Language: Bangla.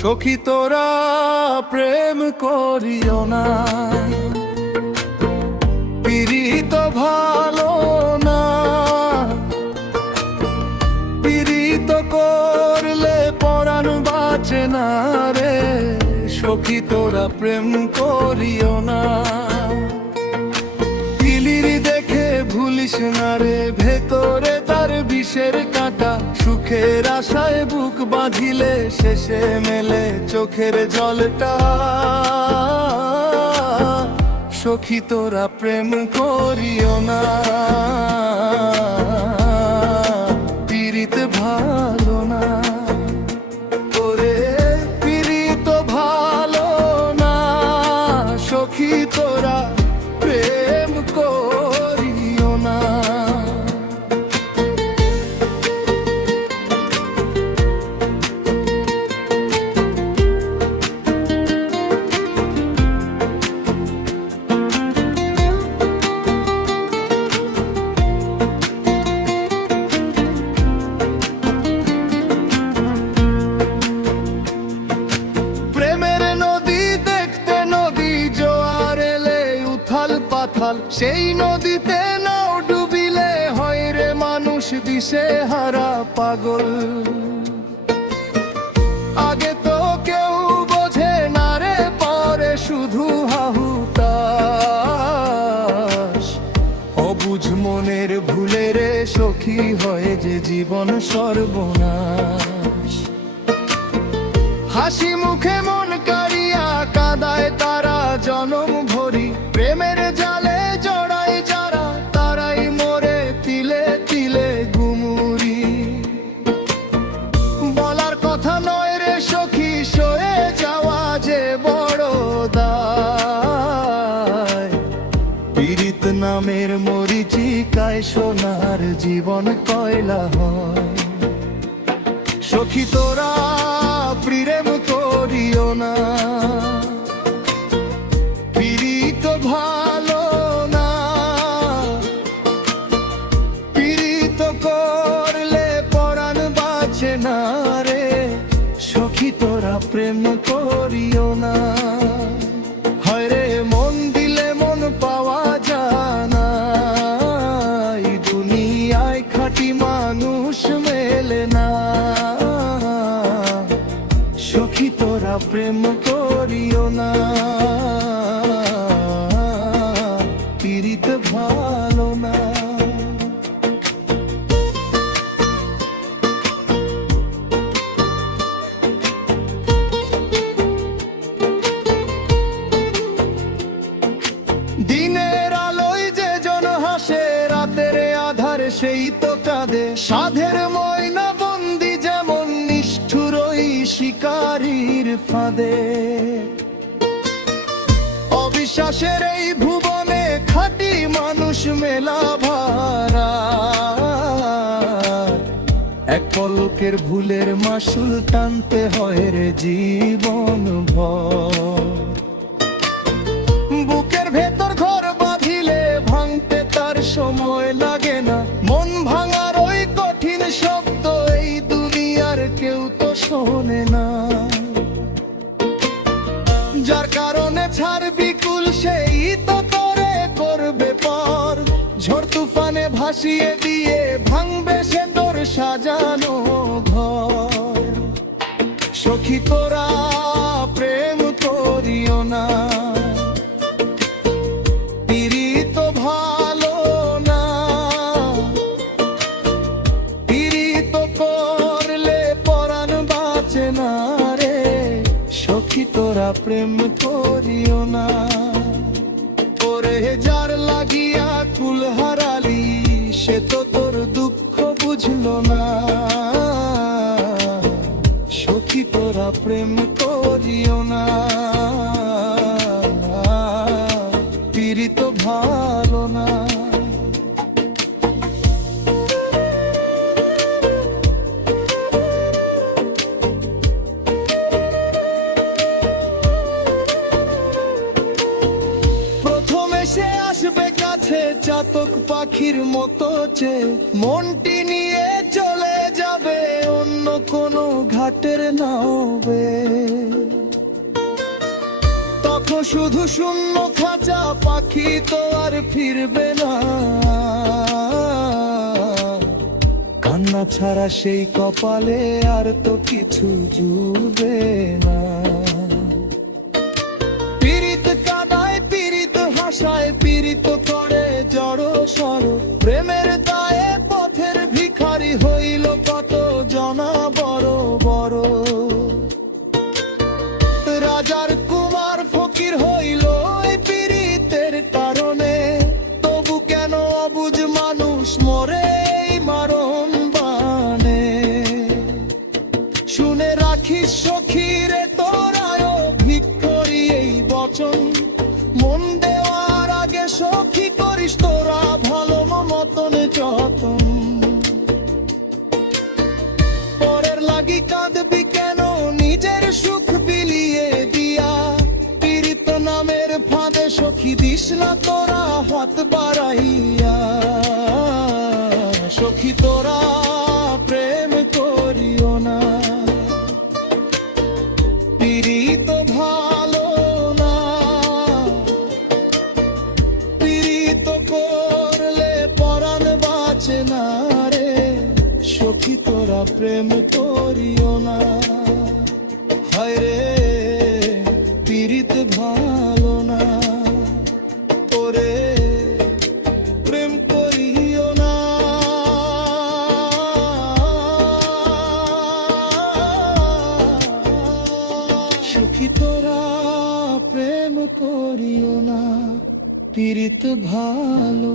সখী তোরা প্রেম করিও না, পীড়িত ভালো না। পীড়িত করলে পরাণ বাঁচে না রে, সখী তোরা প্রেম করিও না। তিলির দেখে ভুলিস না রে, ভেতরে তার বিষের কাঁটা। সুখের আশায় বুক বাঁধিলে শেষে মেলে চোখের জলটা। সখী তোরা প্রেম করিও না, পীড়িত ভালো না। ওরে পীড়িত ভালো না, সখী তোরা প্রেম করিও না। সেই নদীতে নাও ডুবিলে হয় রে মানুষ দিশে হারা পাগল। আগে তো কেউ বোঝে না রে, পরে শুধু হাহুতাস। অবুঝ মনের ভুলে রে সখী হয় যে জীবন সর্বনাশ। হাসি মুখে মন কারিয়া কাদায় তারা জনম ভরি। প্রেমের জালে জড়াই যারা, তারাই মরে তিলে তিলে গুমুরি। বলার কথা নয় রে সখী, সয়ে যাওয়া যে বড় দায়। পীড়িত নামের মরিচিকায় সোনার জীবন কয়লা হয়। সখী তোরা প্রেম করিও না, পীড়িত ভালো না। পীড়িত করলে পরাণ বাঁচে না রে, সখী তোরা প্রেম করিও না। হয় রে মন দিলে মন পাওয়া যায় না, এই দুনিয়ায় খাঁটি মানুষ মেলে না। সখী তোরা প্রেম করিও না, পীড়িত ভালো না। দিনের আলোয় যে জন হাসে, রাতের আধার সেই তো কাঁদে। সাধের ময়না বন্দি যেমন নিষ্ঠুর ওই শিকারীর ফাঁদে। অবিশ্বাসের এই ভুবনে খাঁটি মানুষ মেলা ভারা। এক পলকের ভুলের মাসুল টানতে হয় রে জীবন ভর। বুকের ভেতর ঘর বাঁধিলে ভাঙতে তার সময় লাগে না। মন ভাঙার ওই কঠিন শব্দ এই দুনিয়ার কেউ তো শোনে না। যার কারণে ছাড়বি কুল সেই তো তোরে করবে পর। ঝড় তুফানে ভাসিয়ে দিয়ে ভাঙবে সে তোর সাজানো ঘর। সখী তোরা প্রেম করিও না, পীড়িত ভালো না। পীড়িত করলে পরাণ বাঁচে না রে, সখী তোরা প্রেম করিও না। ওরে যার লাগিয়া কুল হারালি, সে তো তোর দুঃখ বুঝলো না। সখী তোরা প্রেম করিও না, পীড়িত ভালো না। প্রথমে সে আসবে কাছে চাতক পাখির মতো চেয়ে, মনটি নিয়ে চলে যাবে অন্য কোনো ঘাটের নাওবে, তখন শুধু শূন্য খাঁচা, পাখি তো আর ফিরবে না। কান্না ছাড়া সেই কপালে আর তো কিছু জুড়বে না। পীড়িত কাদায়, পীড়িত হাসায়, পীড়িত করে জড় সর, প্রেমের দায়ে পথের ভিখারি হইল কত জনা বড় বড়। রাজার কুমার ফকির হইল এই পীড়িতের কারণে, তবু কেন অবুঝ মানুষ মরে এই মারণ বানে। শুনে রাখিস সখী রে তোরাও ভিক্ষরি এই বচন, মন দেওয়ার আগে সখী করিস তোরা ভালো মতন যতন। পরের লাগি কাঁদবি কেন নিজের সুখ বিলিয়ে দিয়া, পীড়িত নামের ফাঁদে সখী দিস না তোরা হাত বাড়াইয়া। সখী তোরা প্রেম করিও না, পীড়িত ভালো না। পীড়িত করলে পরাণ বাঁচে না রে, সখী তোরা প্রেম করিও না। হায় রে পীড়িত ভালো না, ওরে প্রেম করিও না। সখী তোরা প্রেম করিও না, পীড়িত ভালো